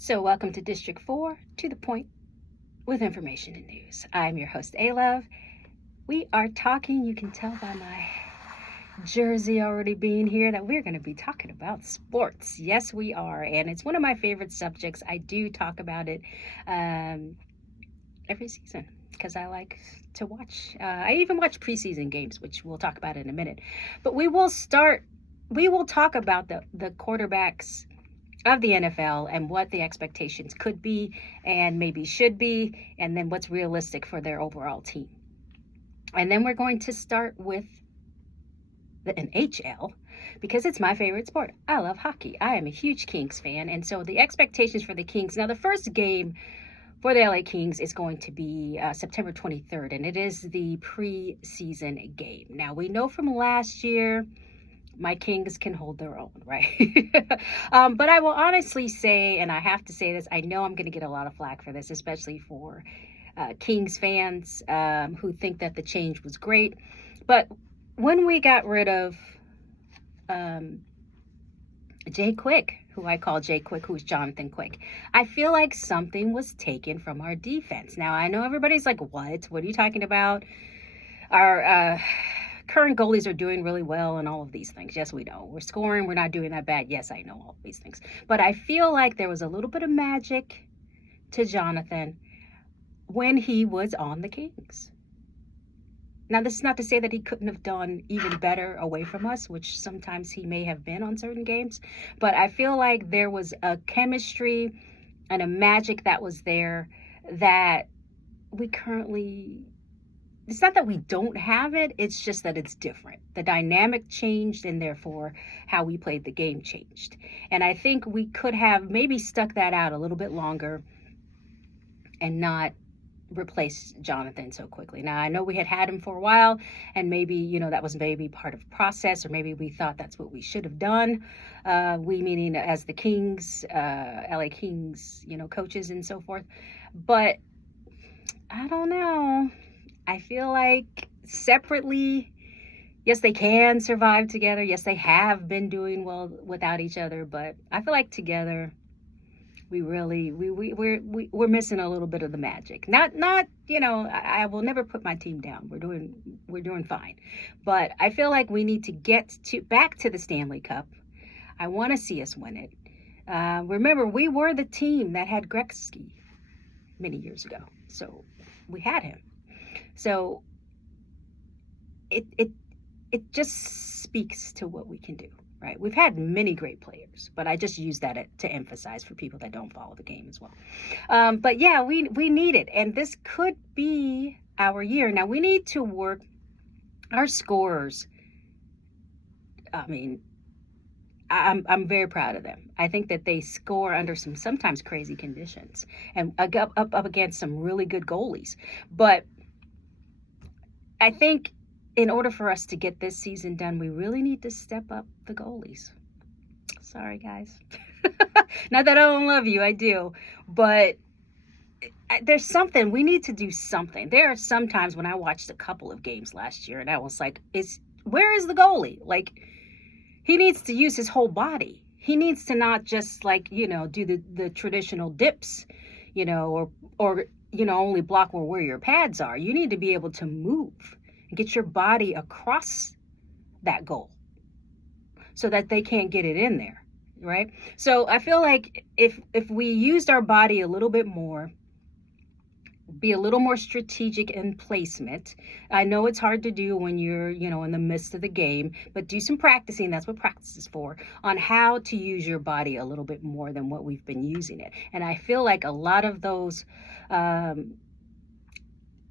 So, welcome to District 4, to the point with information and news. I'm your host, A-Love. We are talking, you can tell by my jersey already being here, that we're going to be talking about sports. Yes, we are. And it's one of my favorite subjects. I do talk about it every season because I like to watch. I even watch preseason games, which we'll talk about in a minute. But we will talk about the quarterbacks of the NFL and what the expectations could be and maybe should be, and then what's realistic for their overall team. And then we're going to start with the NHL because it's my favorite sport. I love hockey. I am a huge Kings fan, and so the expectations for the Kings. Now, the first game for the LA Kings is going to be September 23rd, and it is the preseason game. Now, we know from last year my Kings can hold their own, right? But I will honestly say, and I have to say this, I know I'm going to get a lot of flack for this, especially for Kings fans who think that the change was great. But when we got rid of Jay Quick, who I call Jay Quick, who's Jonathan Quick, I feel like something was taken from our defense. Now, I know everybody's like, what are you talking about? Our current goalies are doing really well and all of these things. Yes, we know. We're scoring. We're not doing that bad. Yes, I know all of these things. But I feel like there was a little bit of magic to Jonathan when he was on the Kings. Now, this is not to say that he couldn't have done even better away from us, which sometimes he may have been on certain games. But I feel like there was a chemistry and a magic that was there that we currently... It's not that we don't have it, it's just that it's different. The dynamic changed, and therefore how we played the game changed. And I think we could have maybe stuck that out a little bit longer and not replace Jonathan so quickly. Now, I know we had him for a while, and maybe, that was maybe part of the process, or maybe we thought that's what we should have done. We meaning as the Kings, LA Kings, coaches and so forth. But I don't know. I feel like separately, yes, they can survive together. Yes, they have been doing well without each other. But I feel like together, we're missing a little bit of the magic. Not I will never put my team down. We're doing fine. But I feel like we need to get back to the Stanley Cup. I want to see us win it. Remember, we were the team that had Gretzky many years ago. So we had him. So it just speaks to what we can do, right? We've had many great players, but I just use that to emphasize for people that don't follow the game as well. But yeah, we need it, and this could be our year. Now, we need to work our scorers. I mean, I'm very proud of them. I think that they score under some sometimes crazy conditions and up against some really good goalies. But I think in order for us to get this season done, we really need to step up the goalies. Sorry, guys. Not that I don't love you, I do. But there's something, we need to do something. There are some times when I watched a couple of games last year and I was like, where is the goalie? Like, he needs to use his whole body. He needs to not just do the traditional dips, or only block where your pads are. You need to be able to move and get your body across that goal so that they can't get it in there, right? So I feel like if we used our body a little bit more, be a little more strategic in placement. I know it's hard to do when you're, in the midst of the game, but do some practicing. That's what practice is for, on how to use your body a little bit more than what we've been using it. And I feel like a lot of those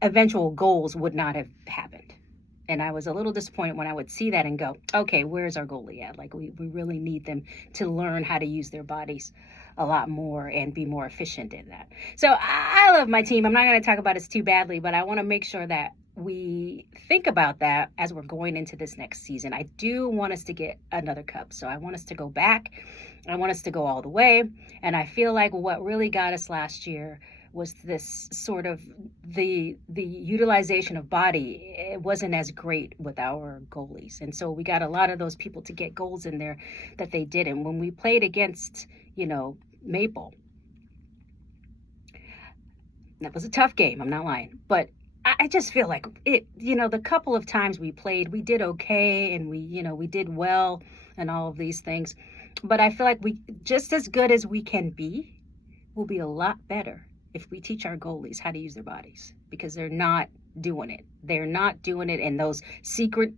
eventual goals would not have happened. And I was a little disappointed when I would see that and go, okay, where's our goalie at? Like, we really need them to learn how to use their bodies a lot more and be more efficient in that. So I love my team. I'm not going to talk about it too badly, but I want to make sure that we think about that as we're going into this next season. I do want us to get another cup. So I want us to go back. I want us to go all the way. And I feel like what really got us last year was this sort of the utilization of body. It wasn't as great with our goalies. And so we got a lot of those people to get goals in there that they didn't. When we played against, Maple, That was a tough game. I'm not lying. But I just feel like the couple of times we played, we did okay and we did well and all of these things. But I feel like we just as good as we can be will be a lot better if we teach our goalies how to use their bodies because they're not doing it. They're not doing it, and those secret,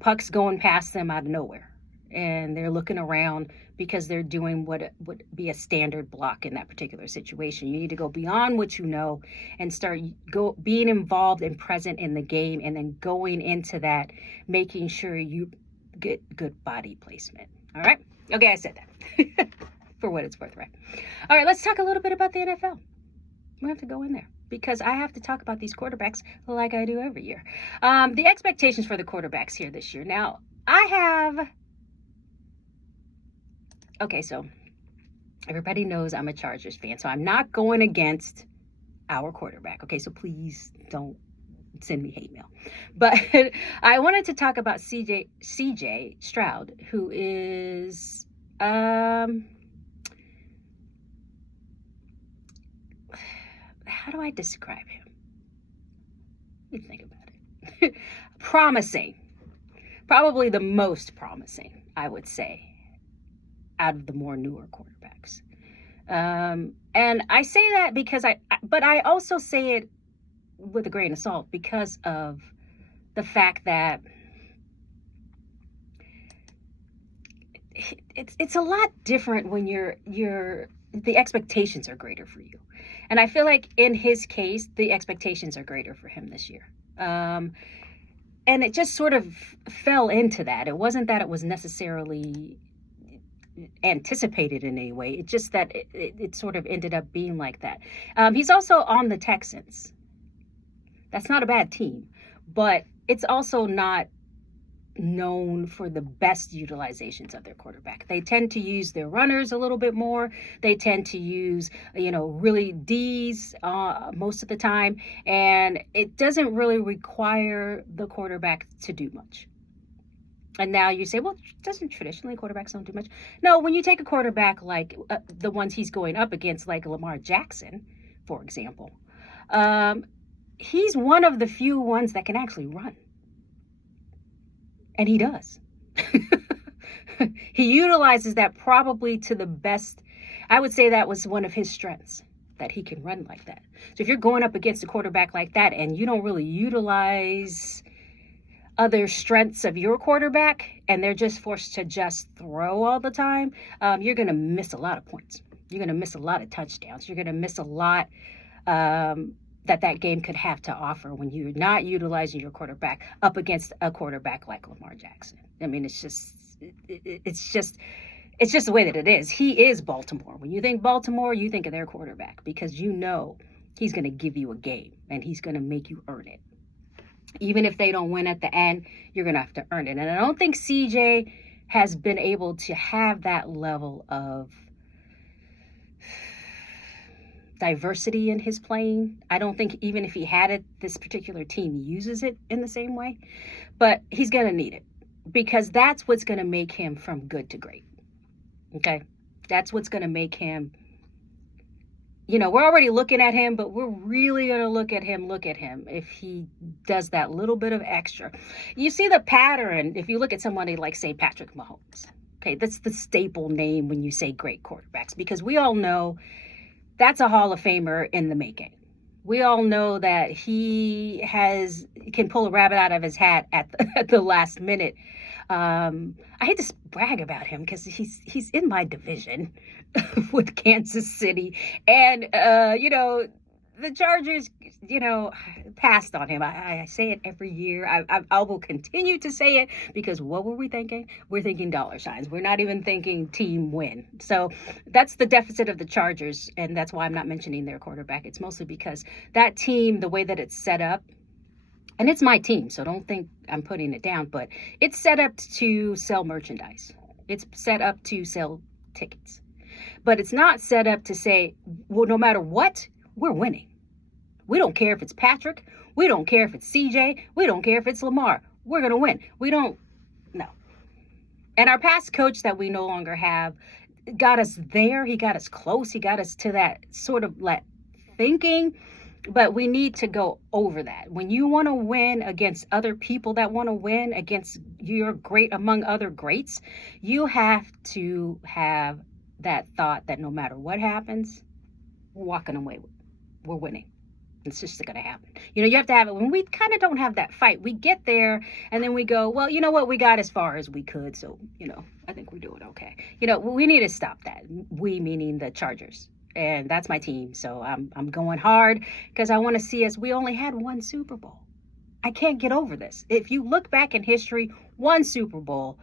pucks going past them out of nowhere. And they're looking around because they're doing what would be a standard block in that particular situation. You need to go beyond what you know and start being involved and present in the game, and then going into that, making sure you get good body placement. All right? Okay, I said that for what it's worth, right? All right, let's talk a little bit about the NFL. We have to go in there because I have to talk about these quarterbacks like I do every year. The expectations for the quarterbacks here this year. Now, okay, so everybody knows I'm a Chargers fan, so I'm not going against our quarterback. Okay, so please don't send me hate mail. But I wanted to talk about CJ Stroud, who is how do I describe him? Let me think about it. Promising. Probably the most promising, I would say, out of the more newer quarterbacks. And I say that because but I also say it with a grain of salt because of the fact that it's a lot different when the expectations are greater for you. And I feel like in his case, the expectations are greater for him this year. And it just sort of fell into that. It wasn't that it was necessarily anticipated in any way. It's just that it sort of ended up being like that. He's also on the Texans. That's not a bad team, but it's also not known for the best utilizations of their quarterback. They tend to use their runners a little bit more. They tend to use, really D's most of the time. And it doesn't really require the quarterback to do much. And now you say, well, doesn't traditionally quarterbacks don't do much? No, when you take a quarterback like the ones he's going up against, like Lamar Jackson, for example, he's one of the few ones that can actually run. And he does. He utilizes that probably to the best. I would say that was one of his strengths, that he can run like that. So if you're going up against a quarterback like that and you don't really utilize other strengths of your quarterback and they're just forced to just throw all the time, you're going to miss a lot of points. You're going to miss a lot of touchdowns. You're going to miss a lot that game could have to offer when you're not utilizing your quarterback up against a quarterback like Lamar Jackson. I mean, it's just the way that it is. He is Baltimore. When you think Baltimore, you think of their quarterback because he's going to give you a game and he's going to make you earn it. Even if they don't win at the end, you're going to have to earn it. And I don't think CJ has been able to have that level of diversity in his playing. I don't think even if he had it, this particular team uses it in the same way. But he's going to need it because that's what's going to make him from good to great. Okay? That's what's going to make him, we're already looking at him, but we're really going to look at him if he does that little bit of extra. You see the pattern if you look at somebody like, say, Patrick Mahomes. Okay, that's the staple name when you say great quarterbacks because we all know that's a Hall of Famer in the making. We all know that he can pull a rabbit out of his hat at the last minute. I hate to brag about him because he's in my division with Kansas City, and the Chargers, passed on him. I say it every year. I will continue to say it because what were we thinking? We're thinking dollar signs. We're not even thinking team win. So that's the deficit of the Chargers, and that's why I'm not mentioning their quarterback. It's mostly because that team, the way that it's set up, and it's my team, so don't think I'm putting it down, but it's set up to sell merchandise. It's set up to sell tickets. But it's not set up to say, well, no matter what, we're winning. We don't care if it's Patrick. We don't care if it's CJ. We don't care if it's Lamar. We're going to win. No. And our past coach that we no longer have got us there. He got us close. He got us to that sort of thinking, but we need to go over that. When you want to win against other people that want to win against your great among other greats, you have to have that thought that no matter what happens, we're walking away. We're winning. It's just going to happen. You have to have it. When we kind of don't have that fight, we get there and then we go, well, you know what? We got as far as we could. So, I think we're doing okay. We need to stop that. We meaning the Chargers. And that's my team. So I'm going hard because I want to see us. We only had one Super Bowl. I can't get over this. If you look back in history, one Super Bowl,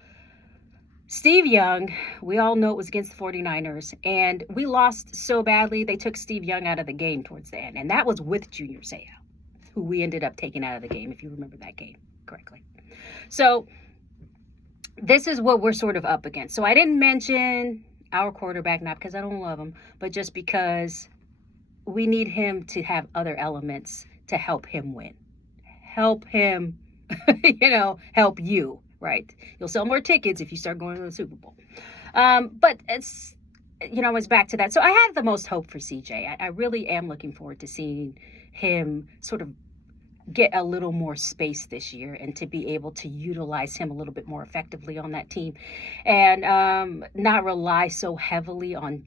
Steve Young, we all know it was against the 49ers, and we lost so badly, they took Steve Young out of the game towards the end, and that was with Junior Seau, who we ended up taking out of the game, if you remember that game correctly. So this is what we're sort of up against. So I didn't mention our quarterback, not because I don't love him, but just because we need him to have other elements to help him win. Help him, help you. Right. You'll sell more tickets if you start going to the Super Bowl. But it's back to that. So I have the most hope for CJ. I really am looking forward to seeing him sort of get a little more space this year and to be able to utilize him a little bit more effectively on that team and not rely so heavily on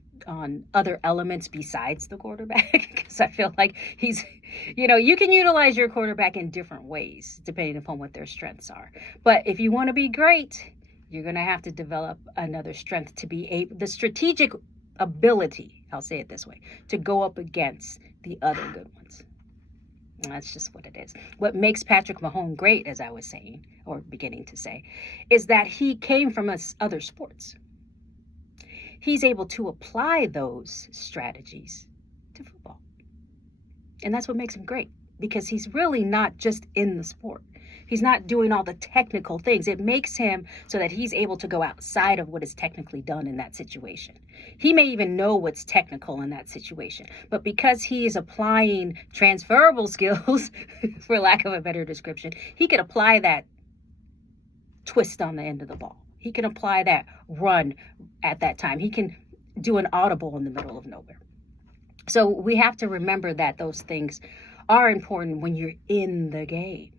other elements besides the quarterback, because I feel like he's, you can utilize your quarterback in different ways depending upon what their strengths are. But if you want to be great, you're going to have to develop another strength to be the strategic ability, I'll say it this way, to go up against the other good ones. And that's just what it is. What makes Patrick Mahomes great, as I was saying, or beginning to say, is that he came from other sports. He's able to apply those strategies to football. And that's what makes him great, because he's really not just in the sport. He's not doing all the technical things. It makes him so that he's able to go outside of what is technically done in that situation. He may even know what's technical in that situation, but because he is applying transferable skills, for lack of a better description, he could apply that twist on the end of the ball. He can apply that run at that time. He can do an audible in the middle of nowhere. So we have to remember that those things are important when you're in the game.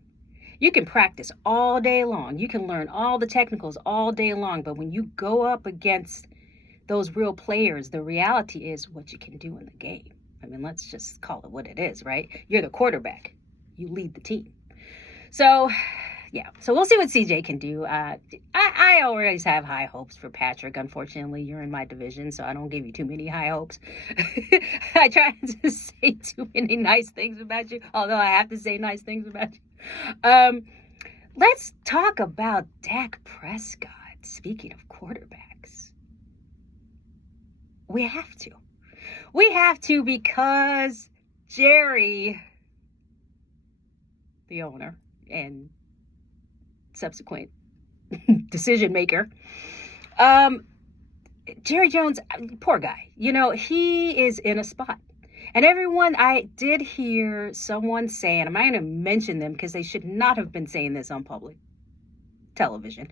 You can practice all day long. You can learn all the technicals all day long. But when you go up against those real players, the reality is what you can do in the game. I mean, let's just call it what it is, right? You're the quarterback. You lead the team. So, yeah. So we'll see what CJ can do. I always have high hopes for Patrick. Unfortunately, you're in my division, so I don't give you too many high hopes. I try to say too many nice things about you, although I have to say nice things about you. Let's talk about Dak Prescott. Speaking of quarterbacks, we have to because Jerry, the owner and subsequent decision maker, Jerry Jones, poor guy, he is in a spot. And everyone, I did hear someone say, and I'm not going to mention them because they should not have been saying this on public television.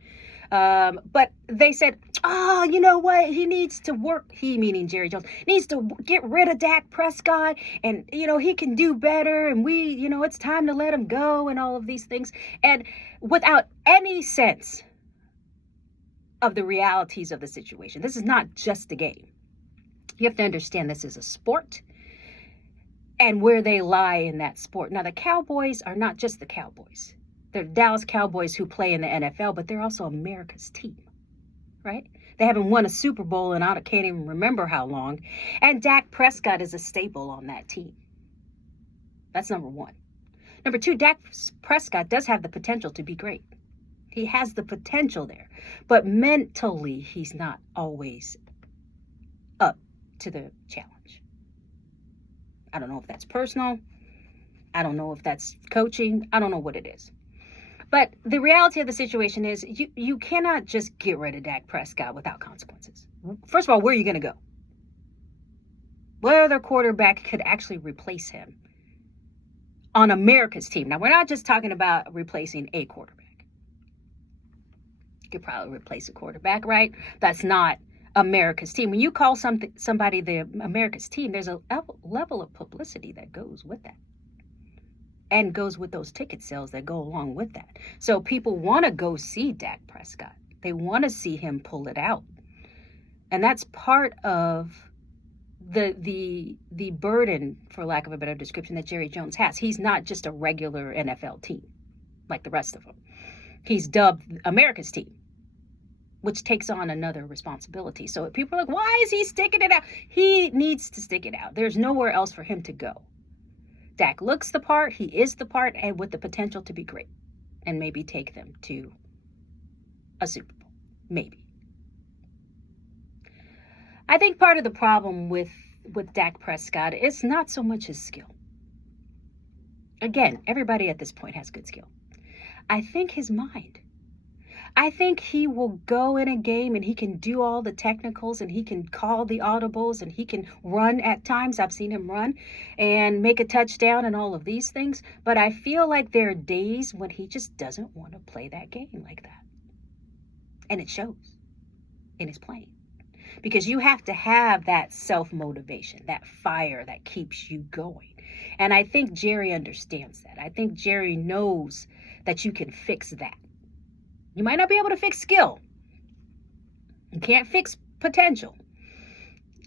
But they said, oh, you know what? He needs to work. He, meaning Jerry Jones, needs to get rid of Dak Prescott. And, he can do better. And it's time to let him go and all of these things. And without any sense of the realities of the situation. This is not just a game. You have to understand this is a sport. And where they lie in that sport. Now, the Cowboys are not just the Cowboys. They're Dallas Cowboys who play in the NFL, but they're also America's team, right? They haven't won a Super Bowl in I can't even remember how long. And Dak Prescott is a staple on that team. That's number one. Number two, Dak Prescott does have the potential to be great. He has the potential there. But mentally, he's not always up to the challenge. I don't know if that's personal. I don't know if that's coaching. I don't know what it is. But the reality of the situation is you cannot just get rid of Dak Prescott without consequences. First of all, where are you going to go? What other quarterback could actually replace him on America's team? Now, we're not just talking about replacing a quarterback. You could probably replace a quarterback, right? That's not America's team. When you call somebody the America's team, there's a level of publicity that goes with that and goes with those ticket sales that go along with that. So people want to go see Dak Prescott. They want to see him pull it out. And that's part of the burden, for lack of a better description, that Jerry Jones has. He's not just a regular NFL team like the rest of them. He's dubbed America's team, which takes on another responsibility. So people are like, why is he sticking it out? He needs to stick it out. There's nowhere else for him to go. Dak looks the part, he is the part, and with the potential to be great and maybe take them to a Super Bowl. Maybe. I think part of the problem with Dak Prescott is not so much his skill. Again, everybody at this point has good skill. I think his mind. I think he will go in a game and he can do all the technicals and he can call the audibles and he can run at times. I've seen him run and make a touchdown and all of these things. But I feel like there are days when he just doesn't want to play that game like that. And it shows in his playing. Because you have to have that self-motivation, that fire that keeps you going. And I think Jerry understands that. I think Jerry knows that you can fix that. You might not be able to fix skill. You can't fix potential.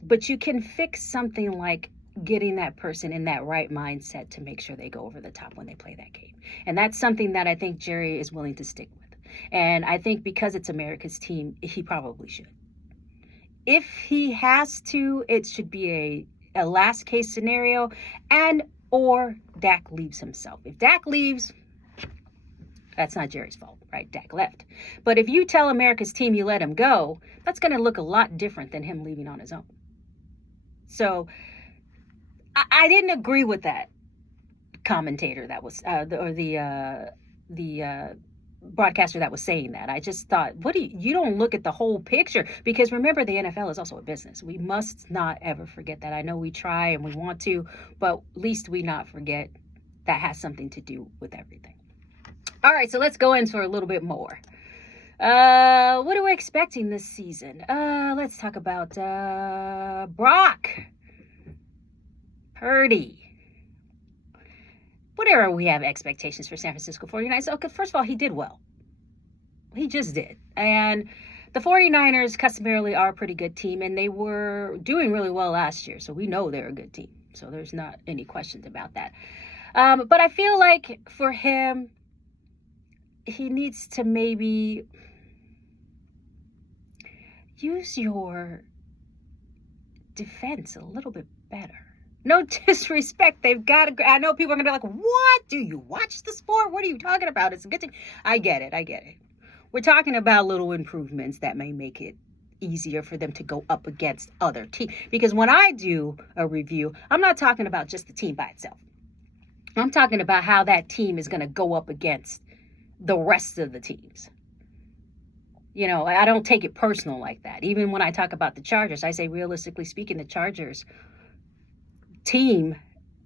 But you can fix something like getting that person in that right mindset to make sure they go over the top when they play that game. And that's something that I think Jerry is willing to stick with. And I think because it's America's team, he probably should. If he has to, it should be a last case scenario and or Dak leaves himself. If Dak leaves, that's not Jerry's fault, right? Dak left. But if you tell America's team you let him go, that's going to look a lot different than him leaving on his own. So I didn't agree with that commentator that was, the broadcaster that was saying that. I just thought, you don't look at the whole picture, because remember, the NFL is also a business. We must not ever forget that. I know we try and we want to, but at least we not forget that has something to do with everything. All right, so let's go into a little bit more. What are we expecting this season? Let's talk about Brock Purdy. Whatever we have expectations for San Francisco 49ers. Okay, first of all, he did well. He just did. And the 49ers customarily are a pretty good team, and they were doing really well last year, so we know they're a good team. So there's not any questions about that. But I feel like for him, he needs to maybe use your defense a little bit better. No disrespect. They've got to. I know people are going to be like, what? Do you watch the sport? What are you talking about? It's a good thing. I get it. We're talking about little improvements that may make it easier for them to go up against other teams. Because when I do a review, I'm not talking about just the team by itself. I'm talking about how that team is going to go up against the rest of the teams. You know, I don't take it personal like that. Even when I talk about the Chargers, I say, realistically speaking, the Chargers team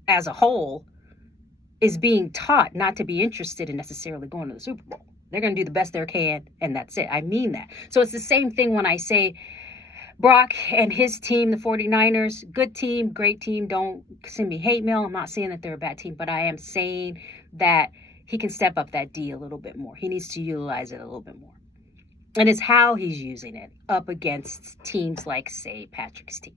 as a whole is being taught not to be interested in necessarily going to the Super Bowl. They're going to do the best they can, and that's it. I mean that. So it's the same thing when I say Brock and his team, the 49ers, good team, great team. Don't send me hate mail. I'm not saying that they're a bad team, but I am saying that he can step up that D a little bit more. He needs to utilize it a little bit more. And it's how he's using it up against teams like, say, Patrick's team.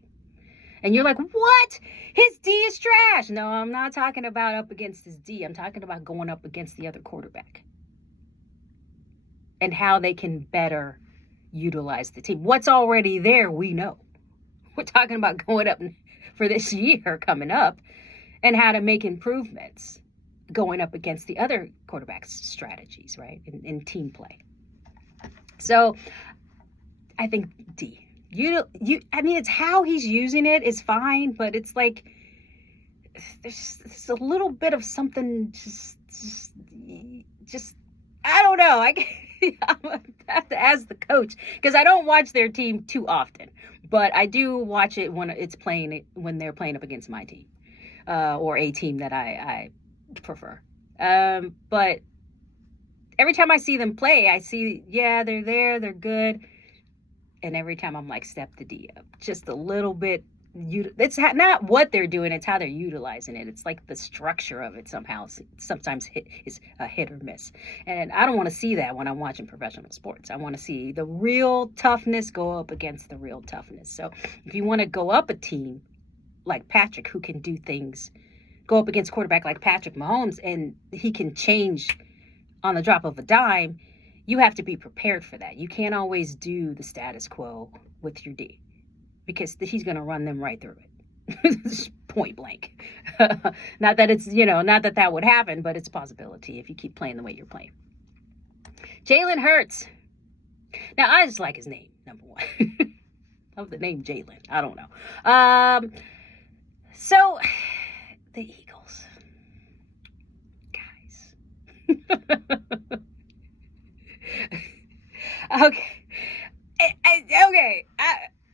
And you're like, what? His D is trash. No, I'm not talking about up against his D. I'm talking about going up against the other quarterback. And how they can better utilize the team. What's already there, we know. We're talking about going up for this year coming up and how to make improvements going up against the other quarterbacks' strategies, right, in team play. So I think D. I mean, it's how he's using it is fine, but it's like there's a little bit of something just I don't know. I have to ask the coach, because I don't watch their team too often, but I do watch it when they're playing up against my team or a team that I prefer. But every time I see them play, I see, yeah, they're there, they're good. And every time I'm like, step the D up just a little bit. It's not what they're doing, it's how they're utilizing it. It's like the structure of it somehow sometimes is a hit or miss. And I don't want to see that when I'm watching professional sports. I want to see the real toughness go up against the real toughness. So if you want to go up a team like Patrick, who can do things, go up against quarterback like Patrick Mahomes, and he can change on the drop of a dime, you have to be prepared for that. You can't always do the status quo with your D, because he's going to run them right through it. Point blank. Not that it's, not that that would happen, but it's a possibility if you keep playing the way you're playing. Jalen Hurts. Now, I just like his name, number one. Love the name Jalen. I don't know. So, the Eagles. Guys. Okay.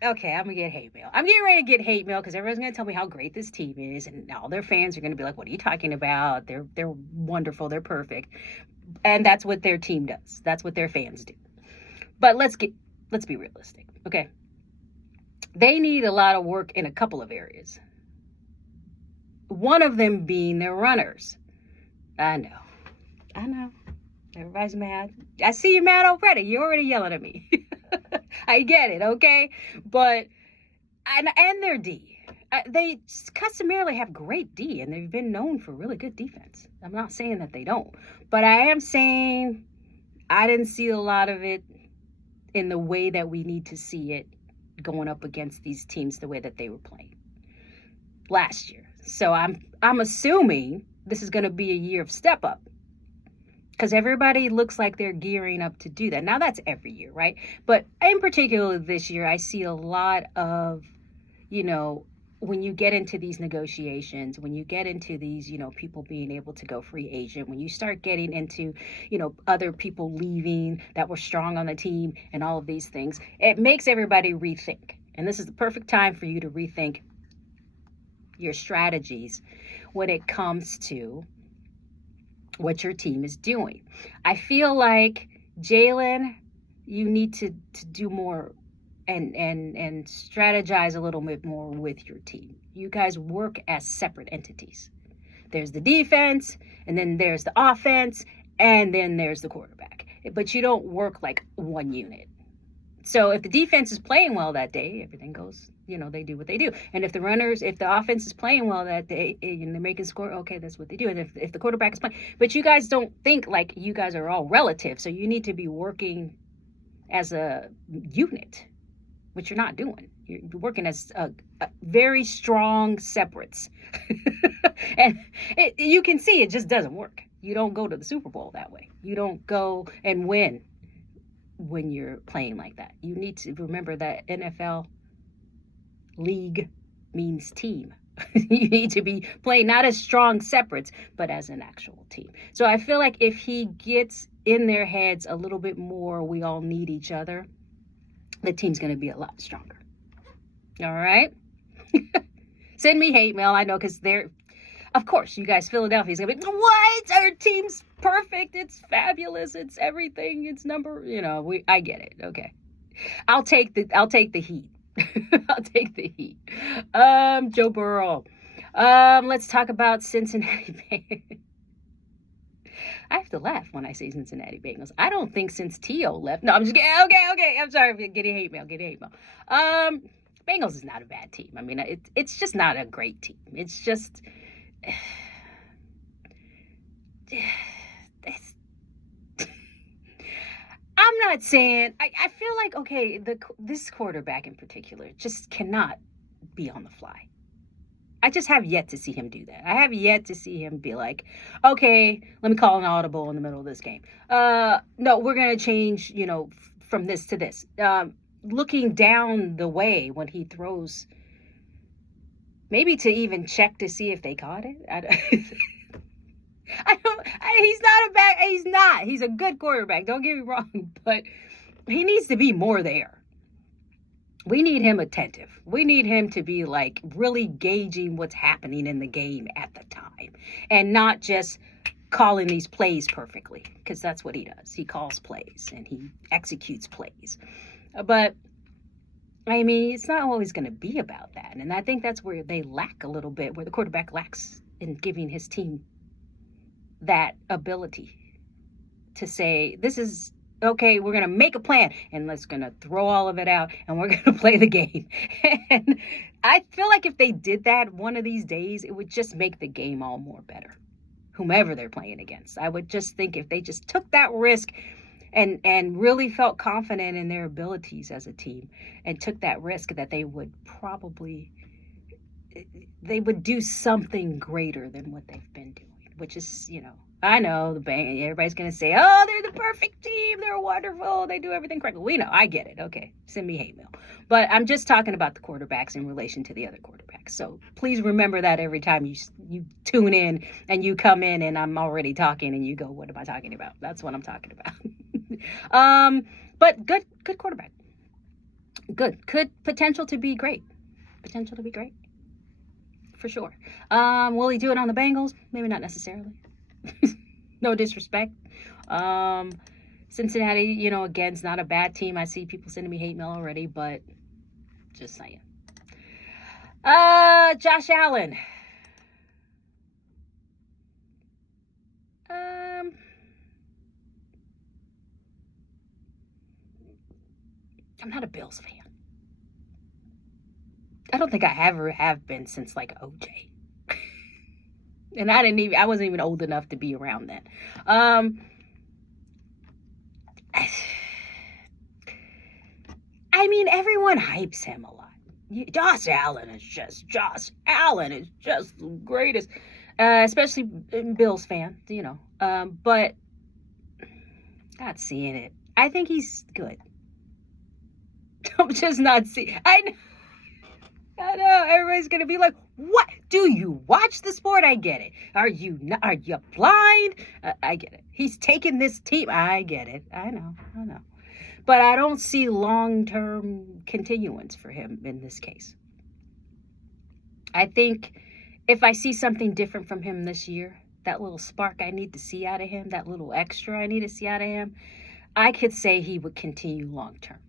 Okay, I'm going to get hate mail. I'm getting ready to get hate mail because everyone's going to tell me how great this team is, and all their fans are going to be like, what are you talking about? They're wonderful. They're perfect. And that's what their team does. That's what their fans do. But let's be realistic, okay? They need a lot of work in a couple of areas. One of them being their runners. I know. Everybody's mad. I see you mad already. You're already yelling at me. I get it, okay? But, and their D. They customarily have great D, and they've been known for really good defense. I'm not saying that they don't. But I am saying I didn't see a lot of it in the way that we need to see it going up against these teams the way that they were playing last year. So I'm assuming this is going to be a year of step up, because everybody looks like they're gearing up to do that. Now, that's every year, right? But in particular this year, I see a lot of, when you get into these negotiations, when you get into these, people being able to go free agent, when you start getting into, other people leaving that were strong on the team and all of these things, it makes everybody rethink. And this is the perfect time for you to rethink your strategies when it comes to what your team is doing. I feel like, Jalen, you need to do more and strategize a little bit more with your team. You guys work as separate entities. There's the defense, and then there's the offense, and then there's the quarterback. But you don't work like one unit. So if the defense is playing well that day, everything goes, they do what they do. And if the offense is playing well that day, and they're making score, okay, that's what they do. And if the quarterback is playing, but you guys don't think like you guys are all relative. So you need to be working as a unit, which you're not doing. You're working as a very strong separates. And you can see it just doesn't work. You don't go to the Super Bowl that way. You don't go and win when you're playing like that. You need to remember that NFL league means team. You need to be playing not as strong separates, but as an actual team. So I feel like if he gets in their heads a little bit more, we all need each other, the team's going to be a lot stronger. All right? Send me hate mail. I know, because of course, you guys, Philadelphia's going to be, what? Our team's perfect. It's fabulous. It's everything. It's I get it. Okay. I'll take the heat. I'll take the heat. Joe Burrow. Let's talk about Cincinnati Bengals. I have to laugh when I say Cincinnati Bengals. I don't think since T.O. left. No, I'm just kidding. Okay. I'm sorry for getting hate mail. Bengals is not a bad team. I mean, it's just not a great team. It's just... I'm not saying... I feel like, okay, this quarterback in particular just cannot be on the fly. I just have yet to see him do that. I have yet to see him be like, okay, let me call an audible in the middle of this game. No, we're going to change, from this to this. Looking down the way when he throws, maybe to even check to see if they caught it. He's a good quarterback. Don't get me wrong, but he needs to be more there. We need him attentive. We need him to be like really gauging what's happening in the game at the time and not just calling these plays perfectly, because that's what he does. He calls plays and he executes plays. But I mean, it's not always going to be about that. And I think that's where they lack a little bit, where the quarterback lacks in giving his team that ability to say, this is okay, we're going to make a plan and let's going to throw all of it out and we're going to play the game. And I feel like if they did that one of these days, it would just make the game all more better, whomever they're playing against. I would just think if they just took that risk and really felt confident in their abilities as a team and took that risk, that they would probably do something greater than what they've been doing, which is, I know everybody's going to say, oh, they're the perfect team. They're wonderful. They do everything correctly. We know. I get it. Okay. Send me hate mail. But I'm just talking about the quarterbacks in relation to the other quarterbacks. So please remember that every time you tune in and you come in and I'm already talking and you go, what am I talking about? That's what I'm talking about. But good quarterback. Good. Could potential to be great. Potential to be great. For sure. Will he do it on the Bengals? Maybe not necessarily. No disrespect. Cincinnati, again, it's not a bad team. I see people sending me hate mail already, but just saying. Josh Allen. I'm not a Bills fan. I don't think I ever have been since like OJ. And I wasn't even old enough to be around then. I mean, everyone hypes him a lot. Josh Allen is just the greatest, especially Bills fan, but not seeing it. I think he's good. I'm just not seeing. I know everybody's gonna be like, "What? Do you watch the sport?" I get it. Are you blind? I get it. He's taking this team. I get it. I know. But I don't see long-term continuance for him in this case. I think if I see something different from him this year, that little spark I need to see out of him, that little extra I need to see out of him, I could say he would continue long-term.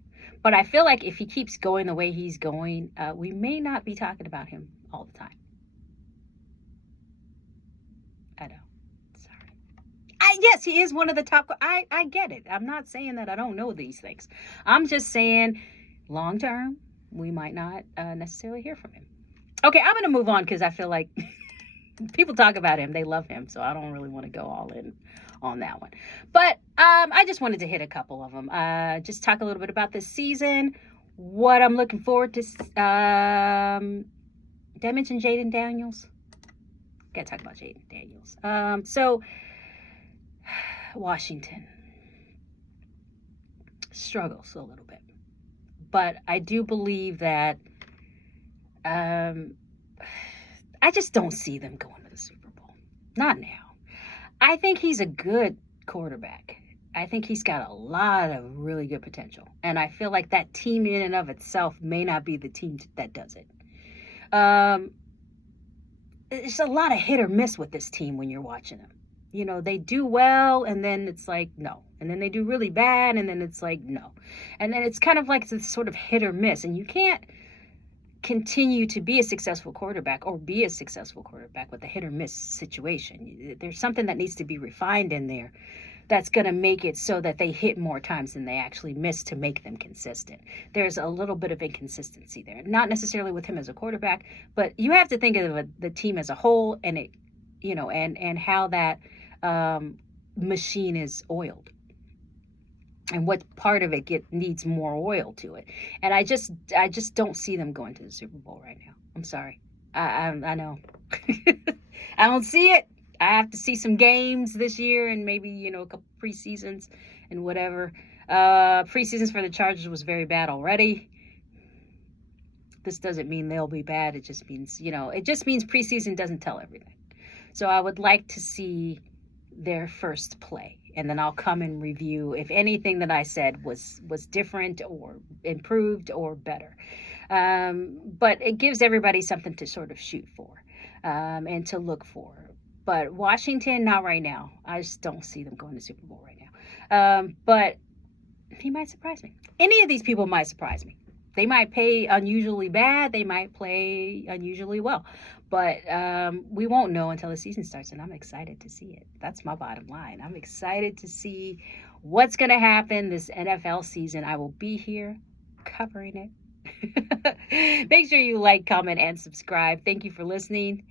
But I feel like if he keeps going the way he's going, we may not be talking about him all the time. I know. Sorry. Yes, he is one of the top. I get it. I'm not saying that I don't know these things. I'm just saying long term, we might not necessarily hear from him. Okay, I'm going to move on because I feel like people talk about him. They love him. So I don't really want to go all in on that one. But I just wanted to hit a couple of them. Just talk a little bit about this season, what I'm looking forward to. Did I mention Jaden Daniels? Got to talk about Jaden Daniels. So Washington struggles a little bit. But I do believe that I just don't see them going to the Super Bowl. Not now. I think he's a good quarterback. I think he's got a lot of really good potential. And I feel like that team in and of itself may not be the team that does it. It's a lot of hit or miss with this team when you're watching them. They do well, and then it's like, no. And then they do really bad, and then it's like, no. And then it's kind of like this sort of hit or miss. And you can't continue to be a successful quarterback with a hit or miss situation. There's something that needs to be refined in there that's going to make it so that they hit more times than they actually miss to make them consistent. There's a little bit of inconsistency there, not necessarily with him as a quarterback, but you have to think of the team as a whole and it, and how that machine is oiled. And what part of it needs more oil to it. And I just don't see them going to the Super Bowl right now. I'm sorry. I know. I don't see it. I have to see some games this year and maybe, a couple preseasons and whatever. Preseasons for the Chargers was very bad already. This doesn't mean they'll be bad. It just means, preseason doesn't tell everything. So I would like to see their first play. And then I'll come and review if anything that I said was different or improved or better. But it gives everybody something to sort of shoot for and to look for. But Washington, not right now. I just don't see them going to Super Bowl right now. But he might surprise me. Any of these people might surprise me. They might play unusually bad. They might play unusually well. But we won't know until the season starts, and I'm excited to see it. That's my bottom line. I'm excited to see what's going to happen this NFL season. I will be here covering it. Make sure you like, comment, and subscribe. Thank you for listening.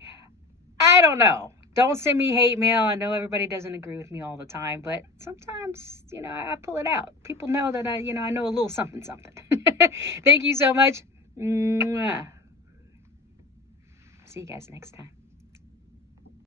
I don't know. Don't send me hate mail. I know everybody doesn't agree with me all the time, but sometimes, I pull it out. People know that I know a little something, something. Thank you so much. Mwah. See you guys next time.